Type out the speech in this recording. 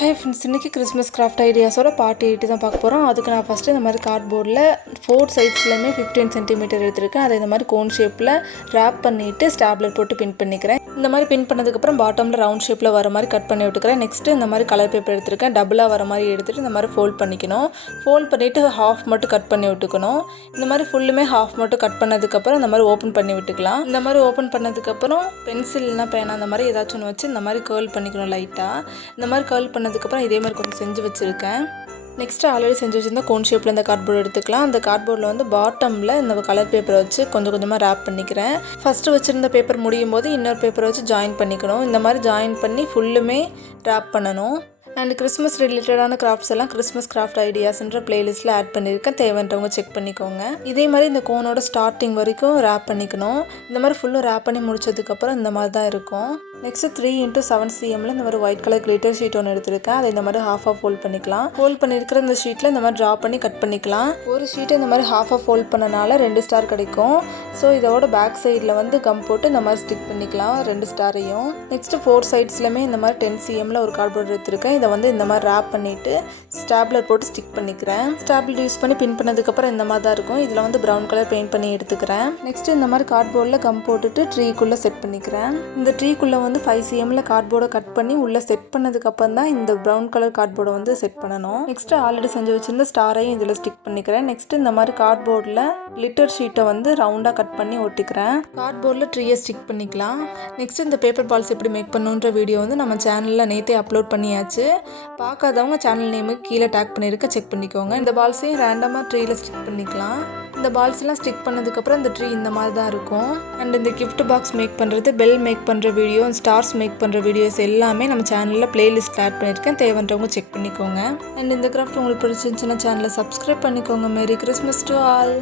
Hi friends, இன்றைக்கி Christmas craft ஐடியாஸோட part 8 தான் பார்க்க போகிறோம். அதுக்கு நான் ஃபஸ்ட்டு இந்த மாதிரி கார்ட்போர்டில் 4 சைட்ஸ்லையுமே 15 சென்டிமீட்டர் எடுத்துருக்கேன். அதை இந்த மாதிரி கோன் ஷேப்பில் ரேப் பண்ணிவிட்டு ஸ்டாப்லர் போட்டு பின் பண்ணிக்கிறேன். இந்த மாதிரி பின் பண்ணதுக்கப்புறம் பாட்டமில் ரவுண்ட் ஷேப்பில் வர மாதிரி கட் பண்ணி விட்டுக்கிறேன். நெக்ஸ்ட்டு இந்த மாதிரி கலர் பேப்பர் எடுத்துருக்கேன். டபுளாக வர மாதிரி எடுத்துகிட்டு இந்த மாதிரி ஃபோல்ட் பண்ணிக்கணும். ஃபோல்ட் பண்ணிவிட்டு ஹாஃப் மட்டும் கட் பண்ணி விட்டுக்கணும். இந்த மாதிரி ஃபுல்லுமே ஹாஃப் மட்டும் கட் பண்ணதுக்கப்புறம் இந்த மாதிரி ஓப்பன் பண்ணி விட்டுக்கலாம். இந்த மாதிரி ஓப்பன் பண்ணதுக்கப்புறம் பென்சில்னா பேனா அந்த மாதிரி ஏதாச்சும் ஒன்று வச்சு இந்த மாதிரி கேர்ள் பண்ணிக்கணும் லைட்டாக. இந்த மாதிரி கேர்ள் பண்ணதுக்கப்புறம் இதே மாதிரி கொஞ்சம் செஞ்சு வச்சுருக்கேன். நெக்ஸ்ட்டு ஆல்ரெடி செஞ்சு வச்சுருந்தா கோன் ஷேப்பில் இந்த கார்ட்போர்டு எடுத்துக்கலாம். அந்த கார்ட்போர்டில் வந்து பாட்டமில் இந்த கலர் பேப்பரை வச்சு கொஞ்சம் கொஞ்சமாக ரேப் பண்ணிக்கிறேன். ஃபஸ்ட்டு வச்சுருந்த பேப்பர் முடியும் போது இன்னொரு பேப்பரை வச்சு ஜாயின் பண்ணிக்கணும். இந்த மாதிரி ஜாயின் பண்ணி ஃபுல்லுமே ரேப் பண்ணணும். அண்ட் கிறிஸ்மஸ் ரிலேட்டடான கிராஃப்ட்ஸ் எல்லாம் கிறிஸ்மஸ் கிராஃப்ட் ஐடியாஸ்ன்ற பிளேலிஸ்ட்டில் ஆட் பண்ணியிருக்கேன். தேவைன்றவங்க செக் பண்ணிக்கோங்க. இதே மாதிரி இந்த கோனோட ஸ்டார்டிங் வரைக்கும் ரேப் பண்ணிக்கணும். இந்த மாதிரி ஃபுல்லும் ரேப் பண்ணி முடிச்சதுக்கப்புறம் இந்த மாதிரி தான் இருக்கும். நெக்ஸ்ட்டு 3x7 cmல இந்த மாதிரி ஒயிட் கலர் கிளிட்டர் ஷீட் ஒன்று எடுத்துருக்கேன். அதை இந்த மாதிரி ஹாஃபாக ஃபோல்ட் பண்ணிக்கலாம். ஃபோல்ட் பண்ணியிருக்கிற இந்த ஷீட்டில் இந்த மாதிரி ட்ரா பண்ணி கட் பண்ணிக்கலாம். ஒரு ஷீட்டை இந்த மாதிரி ஹாஃபாக ஃபோல்ட் பண்ணனால 2 ஸ்டார் கிடைக்கும். ஸோ இதோட பேக் சைடில் வந்து கம் போட்டு இந்த மாதிரி ஸ்டிக் பண்ணிக்கலாம் 2 ஸ்டாரையும். நெக்ஸ்ட்டு 4 சைட்ஸ்லையுமே இந்த மாதிரி 10 cmல ஒரு கார்ட்போர்டு எடுத்துருக்கேன். இதை வந்து இந்த மாதிரி ரேப் பண்ணிவிட்டு ஸ்டாப்லர் போட்டு ஸ்டிக் பண்ணிக்கிறேன். ஸ்டாப்லர் யூஸ் பண்ணி பின் பண்ணதுக்கப்புறம் இந்த மாதிரி தான் இருக்கும். இதில் வந்து ப்ரௌன் கலர் பெயிண்ட் பண்ணி எடுத்துக்கிறேன். நெக்ஸ்ட்டு இந்த மாதிரி கார்ட்போர்டில் கம் போட்டுட்டு ட்ரீக்குள்ளே செட் பண்ணிக்கிறேன். இந்த ட்ரீக்குள்ளே வந்து 5 cmல கார்ட்போர்டை கட் பண்ணி உள்ளே செட் பண்ணதுக்கப்புறம் தான் இந்த ப்ரௌன் கலர் கார்ட்போர்டை வந்து செட் பண்ணணும். நெக்ஸ்ட்டு ஆல்ரெடி செஞ்சு வச்சுருந்த ஸ்டாரையும் இதில் ஸ்டிக் பண்ணிக்கிறேன். நெக்ஸ்ட்டு இந்த மாதிரி கார்ட்போர்டில் கிளிட்டர் ஷீட்டை வந்து ரவுண்டாக கட் பண்ணி ஒட்டிக்கிறேன். கார்ட்போர்டில் ட்ரீயை ஸ்டிக் பண்ணிக்கலாம். நெக்ஸ்ட்டு இந்த பேப்பர் பால்ஸ் எப்படி மேக் பண்ணுன்ற வீடியோ வந்து நம்ம சேனலில் நேற்றே அப்லோட் பண்ணியாச்சு. பார்க்காதவங்க சேனல் நேமுக்கு கீழே டேக் பண்ணியிருக்க செக் பண்ணிக்கோங்க. இந்த பால்ஸையும் ரேண்டமாக ட்ரீயில் ஸ்டிக் பண்ணிக்கலாம். இந்த பால்ஸ்லாம் ஸ்டிக் பண்ணதுக்கப்புறம் இந்த ட்ரீ இந்த மாதிரி தான் இருக்கும். அண்ட் இந்த கிஃப்ட் பாக்ஸ் மேக் பண்ணுறது, பெல் மேக் பண்ணுற வீடியோ, ஸ்டார்ஸ் மேக் பண்ணுற வீடியோஸ் எல்லாமே நம்ம சேனலில் பிளேலிஸ்ட் ஆட் பண்ணியிருக்கேன். தேவைன்றவங்க செக் பண்ணிக்கோங்க. அண்ட் இந்த கிராஃப்ட் உங்களுக்கு பிடிச்சிருந்துச்சுன்னா சேனலை சப்ஸ்கிரைப் பண்ணிக்கோங்க. Merry Christmas to all.